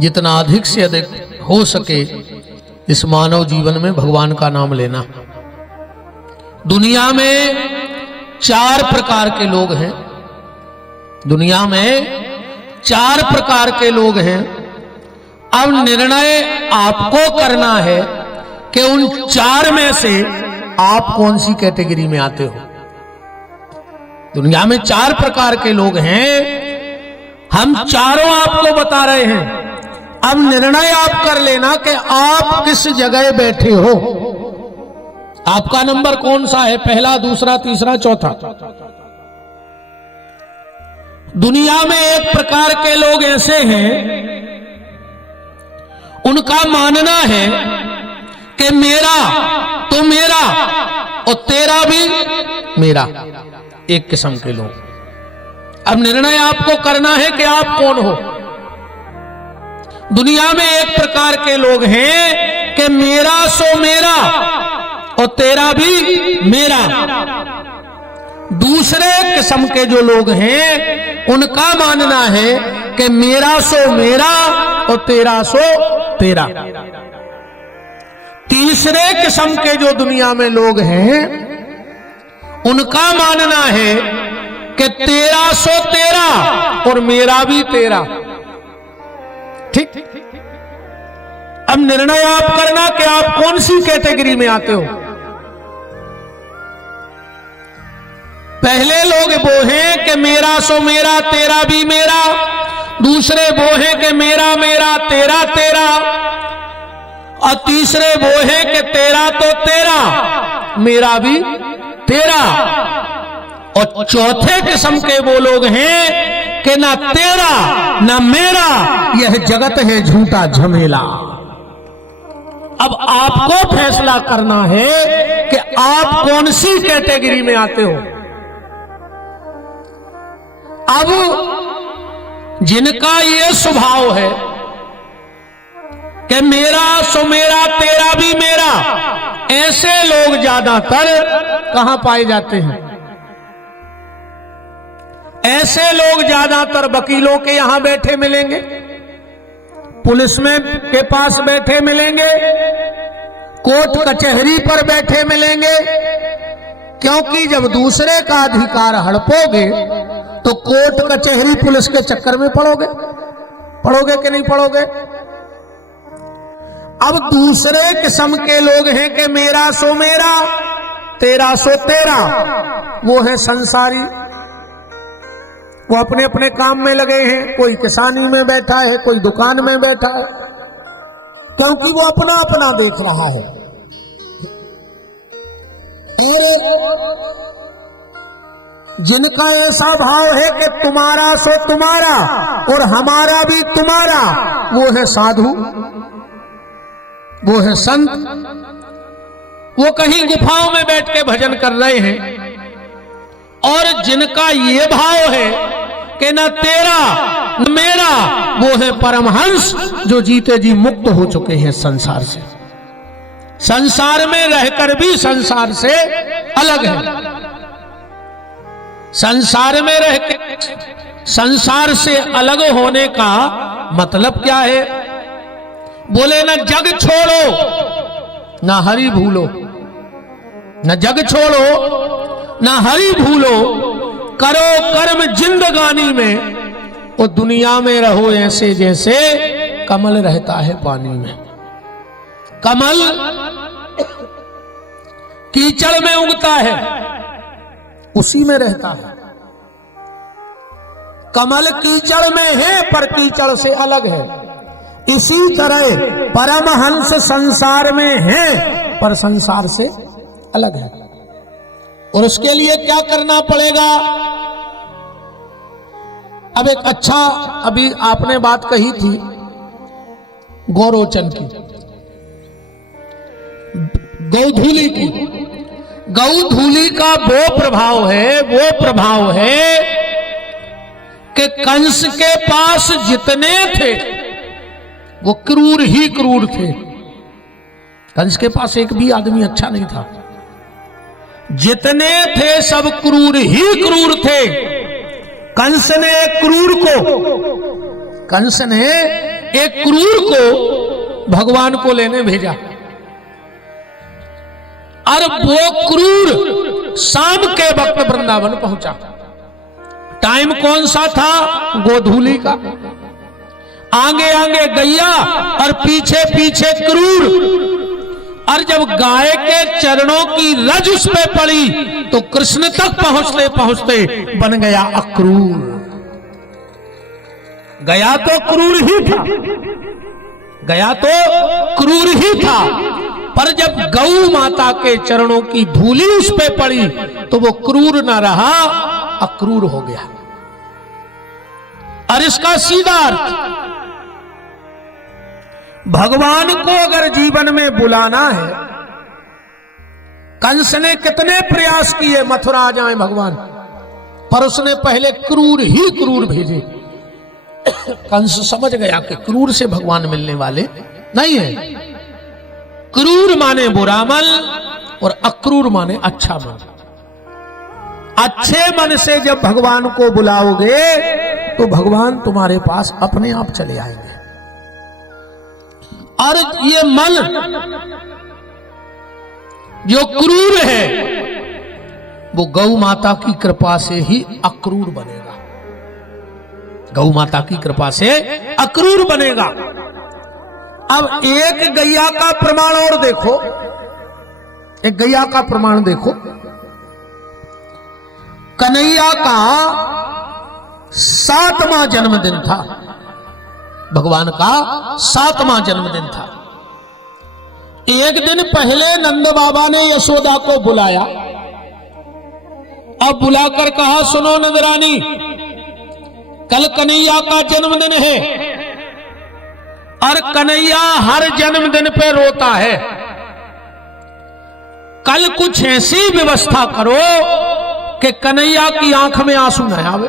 जितना अधिक से अधिक हो सके इस मानव जीवन में भगवान का नाम लेना। दुनिया में 4 प्रकार के लोग हैं। दुनिया में 4 प्रकार के लोग हैं। अब निर्णय आपको करना है कि उन 4 में से आप कौन सी कैटेगरी में आते हो। दुनिया में 4 प्रकार के लोग हैं, हम चारों आपको बता रहे हैं। अब निर्णय आप कर लेना कि आप किस जगह बैठे हो, आपका नंबर कौन सा है, पहला, दूसरा, तीसरा, चौथा। दुनिया में एक प्रकार के लोग ऐसे हैं, उनका मानना है कि मेरा तो मेरा और तेरा भी मेरा, एक किस्म के लोग। अब निर्णय आपको करना है कि आप कौन हो। दुनिया में एक प्रकार के लोग हैं कि मेरा सो मेरा और तेरा भी मेरा। दूसरे किस्म के जो लोग हैं उनका मानना है कि मेरा सो मेरा और तेरा सो तेरा। तीसरे किस्म के जो दुनिया में लोग हैं उनका मानना है कि तेरा सो तेरा और मेरा भी तेरा। ठीक। अब निर्णय आप करना कि आप कौन सी कैटेगरी में आते हो। पहले लोग वो हैं कि मेरा सो मेरा तेरा भी मेरा। दूसरे वो हैं कि मेरा मेरा तेरा तेरा। और तीसरे वो हैं कि तेरा तो तेरा मेरा भी तेरा। और चौथे किस्म के वो लोग हैं कि ना तेरा ना मेरा, यह जगत है झूठा झमेला। अब आपको फैसला करना है कि आप कौन सी कैटेगरी में आते हो। अब जिनका यह स्वभाव है कि मेरा सो मेरा तेरा भी मेरा, ऐसे लोग ज्यादातर कहां पाए जाते हैं। ऐसे लोग ज्यादातर वकीलों के यहां बैठे मिलेंगे, पुलिस में के पास बैठे मिलेंगे, कोर्ट कचहरी पर बैठे मिलेंगे। क्योंकि जब दूसरे का अधिकार हड़पोगे तो कोर्ट कचहरी पुलिस के चक्कर में पड़ोगे कि नहीं पड़ोगे। अब दूसरे किस्म के लोग हैं कि मेरा सो मेरा तेरा सो तेरा। वो है संसारी, वो अपने अपने काम में लगे हैं। कोई किसानी में बैठा है, कोई दुकान में बैठा है, क्योंकि वो अपना अपना देख रहा है। और जिनका ऐसा भाव है कि तुम्हारा सो तुम्हारा और हमारा भी तुम्हारा, वो है साधु, वो है संत। वो कहीं गुफाओं में बैठ के भजन कर रहे हैं। और जिनका ये भाव है कि न तेरा न मेरा, वो है परमहंस, जो जीते जी मुक्त हो चुके हैं संसार से। संसार में रहकर भी संसार से अलग है। संसार में रहकर संसार से अलग होने का मतलब क्या है। बोले न जग छोड़ो न हरि भूलो, न जग छोड़ो न हरि भूलो, करो कर्म जिंदगानी में, और दुनिया में रहो ऐसे जैसे कमल रहता है पानी में। कमल कीचड़ में उगता है, उसी में रहता है। कमल कीचड़ में है पर कीचड़ से अलग है। इसी तरह परमहंस संसार में है पर संसार से अलग है। और उसके लिए क्या करना पड़ेगा। अब एक अच्छा, अभी आपने बात कही थी गौरोचन की, गौधूली की। गौधूली का वो प्रभाव है कि कंस के पास जितने थे वो क्रूर ही क्रूर थे। कंस के पास एक भी आदमी अच्छा नहीं था। जितने थे सब क्रूर ही क्रूर थे। कंस ने एक क्रूर को भगवान को लेने भेजा, और वो क्रूर शाम के वक्त वृंदावन पहुंचा। टाइम कौन सा था? गोधूली का। आगे आगे गैया और पीछे पीछे क्रूर, और जब गाय के चरणों की रज उस पे पड़ी तो कृष्ण तक पहुंचते पहुंचते बन गया अक्रूर। गया तो क्रूर ही था, गया तो क्रूर ही था, पर जब गौ माता के चरणों की धूली उस पे पड़ी तो वो क्रूर ना रहा, अक्रूर हो गया। और इसका सीधा अर्थ, भगवान को अगर जीवन में बुलाना है, कंस ने कितने प्रयास किए मथुरा जाए भगवान, पर उसने पहले क्रूर ही क्रूर भेजे। कंस समझ गया कि क्रूर से भगवान मिलने वाले नहीं है। क्रूर माने बुरा मन और अक्रूर माने अच्छा मन। अच्छे मन से जब भगवान को बुलाओगे तो भगवान तुम्हारे पास अपने आप चले आएंगे। और ये मन जो क्रूर है वो गौ माता की कृपा से ही अक्रूर बनेगा। गौ माता की कृपा से अक्रूर बनेगा। अब एक गैया का प्रमाण और देखो, एक गैया का प्रमाण देखो। कन्हैया का 7वां जन्मदिन था, भगवान का 7वां जन्मदिन था। एक दिन पहले नंद बाबा ने यशोदा को बुलाया, अब बुलाकर कहा, सुनो नंद रानी, कल कन्हैया का जन्मदिन है और कन्हैया हर जन्मदिन पे रोता है। कल कुछ ऐसी व्यवस्था करो कि कन्हैया की आंख में आंसू न आवे।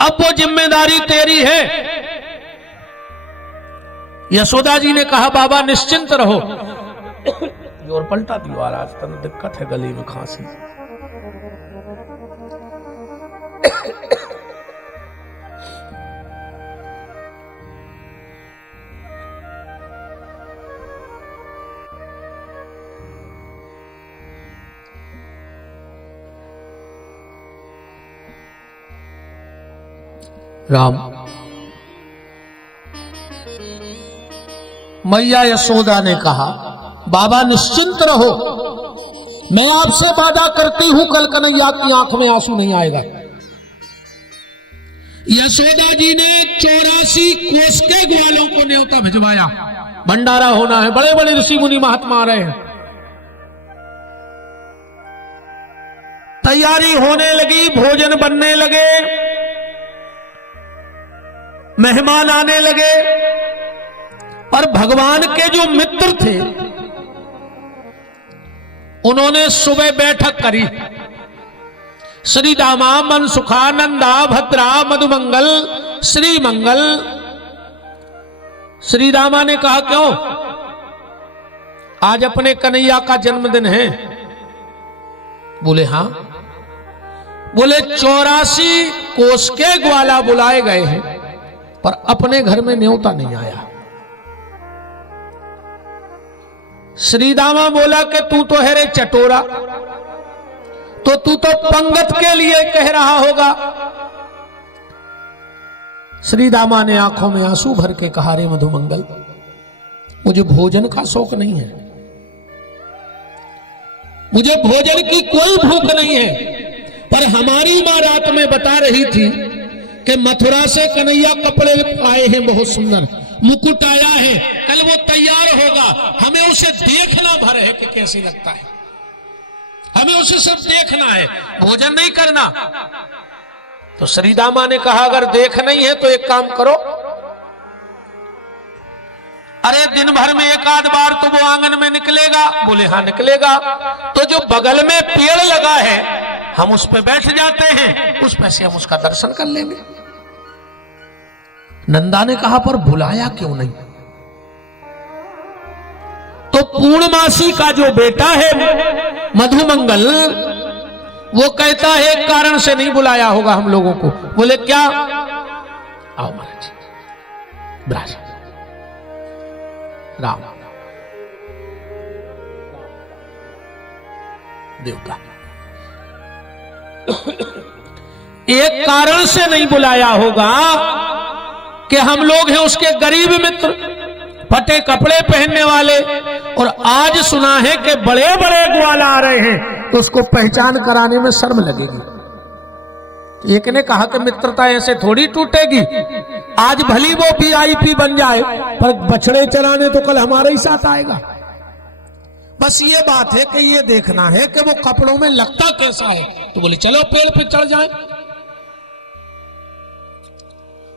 अब वो जिम्मेदारी तेरी है। यशोदा जी ने कहा, बाबा निश्चिंत रहो। और पलटा दीवार, आज तक दिक्कत है गले में खांसी। राम मैया यशोदा ने कहा, बाबा निश्चिंत रहो, मैं आपसे वादा करती हूं कल कन्हैया की आंख में आंसू नहीं आएगा। यशोदा जी ने 84 कोस के ग्वालों को न्योता भिजवाया, भंडारा होना है, बड़े बड़े ऋषि मुनि महात्मा आ रहे हैं। तैयारी होने लगी, भोजन बनने लगे, मेहमान आने लगे। और भगवान के जो मित्र थे उन्होंने सुबह बैठक करी। श्री दामा, मनसुखा, नंदा, भद्रा, मधुमंगल, श्री मंगल। श्री दामा ने कहा, क्यों आज अपने कन्हैया का जन्मदिन है? बोले हां। बोले 84 कोस के ग्वाला बुलाए गए हैं पर अपने घर में न्योता नहीं आया। श्री दामा बोला कि तू तो है रे चटोरा, तो तू तो पंगत के लिए कह रहा होगा। श्री दामा ने आंखों में आंसू भर के कहा, रे मधुमंगल, मुझे भोजन का शौक नहीं है, मुझे भोजन की कोई भूख नहीं है। पर हमारी मां रात में बता रही थी कि मथुरा से कन्हैया कपड़े आए हैं बहुत सुंदर, मुकुट आया है, कल वो तैयार होगा, हमें उसे देखना भर है कि कैसी लगता है, हमें उसे सब देखना है, भोजन नहीं करना। तो श्री दामा ने कहा, अगर देख नहीं है तो एक काम करो, अरे दिन भर में एक आध बार तो वो आंगन में निकलेगा। बोले हाँ निकलेगा। तो जो बगल में पेड़ लगा है हम उस पे बैठ जाते हैं, उस पे से हम उसका दर्शन कर लेंगे। नंदा ने कहा, पर बुलाया क्यों नहीं? तो पूर्णमासी का जो बेटा है मधुमंगल, वो कहता है एक कारण से नहीं बुलाया होगा हम लोगों को। बोले क्या? आओ महाराज। ब्राज राम देवता एक कारण से नहीं बुलाया होगा कि हम लोग हैं उसके गरीब मित्र, फटे कपड़े पहनने वाले, और आज सुना है कि बड़े बड़े ग्वाला आ रहे हैं तो उसको पहचान कराने में शर्म लगेगी। एक ने कहा कि मित्रता ऐसे थोड़ी टूटेगी, आज भली वो VIP बन जाए पर बछड़े चलाने तो कल हमारे ही साथ आएगा। बस ये बात है कि ये देखना है कि वो कपड़ों में लगता कैसा है। तो बोले चलो पेड़ पे चढ़ जाए।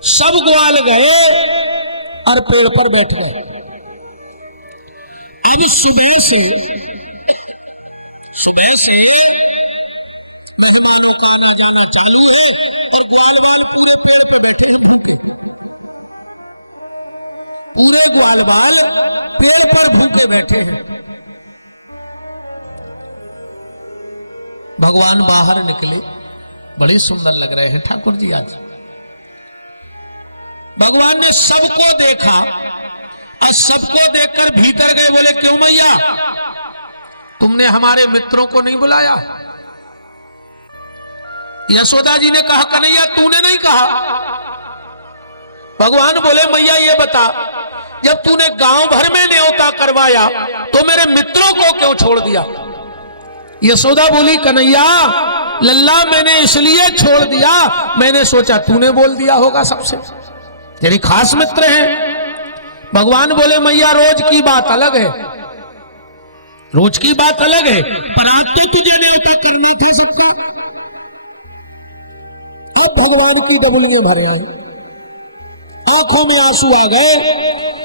सब ग्वाल गए और पेड़ पर बैठ गए। अब सुबह से मेहमानों का आना जाना चालू है और ग्वाल बाल पूरे पेड़ पे बैठे हैं। पूरे ग्वाल बाल पेड़ पर भूखे बैठे हैं। भगवान बाहर निकले, बड़े सुंदर लग रहे हैं ठाकुर जी आज। भगवान ने सबको देखा और सबको देखकर भीतर गए। बोले क्यों मैया, तुमने हमारे मित्रों को नहीं बुलाया? यशोदा जी ने कहा कन्हैया तूने नहीं कहा। भगवान बोले मैया ये बता, जब तूने गांव भर में न्योता करवाया तो मेरे मित्रों को क्यों छोड़ दिया? यशोदा बोली कन्हैया लल्ला मैंने इसलिए छोड़ दिया, मैंने सोचा तूने बोल दिया होगा सबसे, तेरी खास मित्र हैं। भगवान बोले मैया रोज की बात अलग है, रोज की बात अलग है, पर आज तो तुझे न्योता करना था सबका। अब भगवान की डबलियां भरे आई, आंखों में आंसू आ गए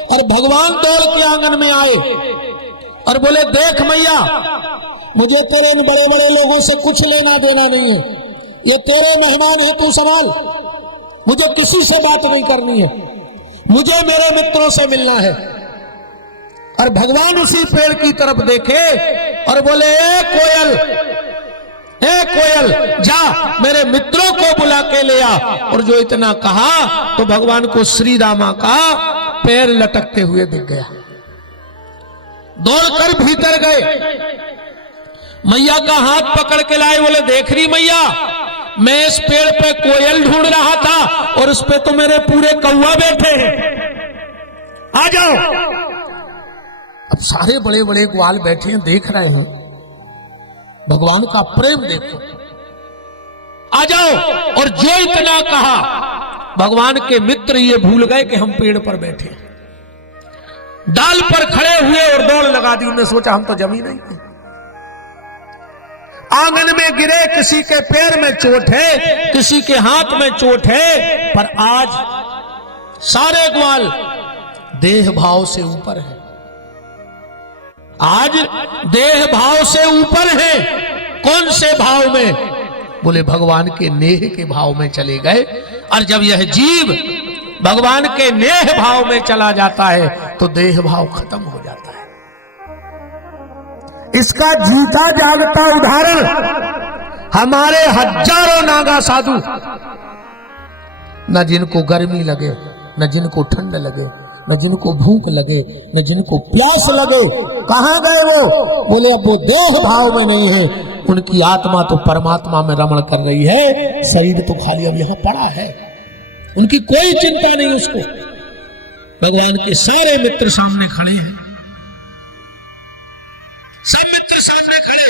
और भगवान दौड़ के आंगन में आए और बोले देख मैया मुझे तेरे इन बड़े बड़े लोगों से कुछ लेना देना नहीं है, ये तेरे मेहमान है, तू संभाल, मुझे किसी से बात नहीं करनी है, मुझे मेरे मित्रों से मिलना है। और भगवान उसी पेड़ की तरफ देखे और बोले ए कोयल जा मेरे मित्रों को बुला के ले आ। और जो इतना कहा तो भगवान को श्री रामा का पैर लटकते हुए दिख गया। दौड़कर भीतर गए, मैया का हाथ पकड़ के लाए। बोले देख रही मैया मैं इस पेड़ पे कोयल ढूंढ रहा था और उस पे तो मेरे पूरे कौवा बैठे हैं, आ जाओ। अब सारे बड़े बड़े ग्वाल बैठे हैं, देख रहे हैं भगवान का प्रेम देखो, आ जाओ। और जो इतना कहा भगवान के मित्र ये भूल गए कि हम पेड़ पर बैठे, डाल पर खड़े हुए और दौड़ लगा दी। उन्होंने सोचा हम तो जमी नहीं है। आंगन में गिरे, किसी के पैर में चोट है, किसी के हाथ में चोट है, पर आज सारे ग्वाल देह भाव से ऊपर है, आज देह भाव से ऊपर है। कौन से भाव में? बोले भगवान के नेह के भाव में चले गए। और जब यह जीव भगवान के नेह भाव में चला जाता है तो देह भाव खत्म हो जाता है। इसका जीता जागता उदाहरण हमारे हजारों नागा साधु, न जिनको गर्मी लगे, न जिनको ठंड लगे, न जिनको भूख लगे, न जिनको प्यास लगे, कहां गए वो? बोले अब वो देह भाव में नहीं है, उनकी आत्मा तो परमात्मा में रमण कर रही है, शरीर तो खाली अब यहां पड़ा है, उनकी कोई चिंता नहीं उसको। भगवान के सारे मित्र सामने खड़े हैं, सब मित्र सामने खड़े,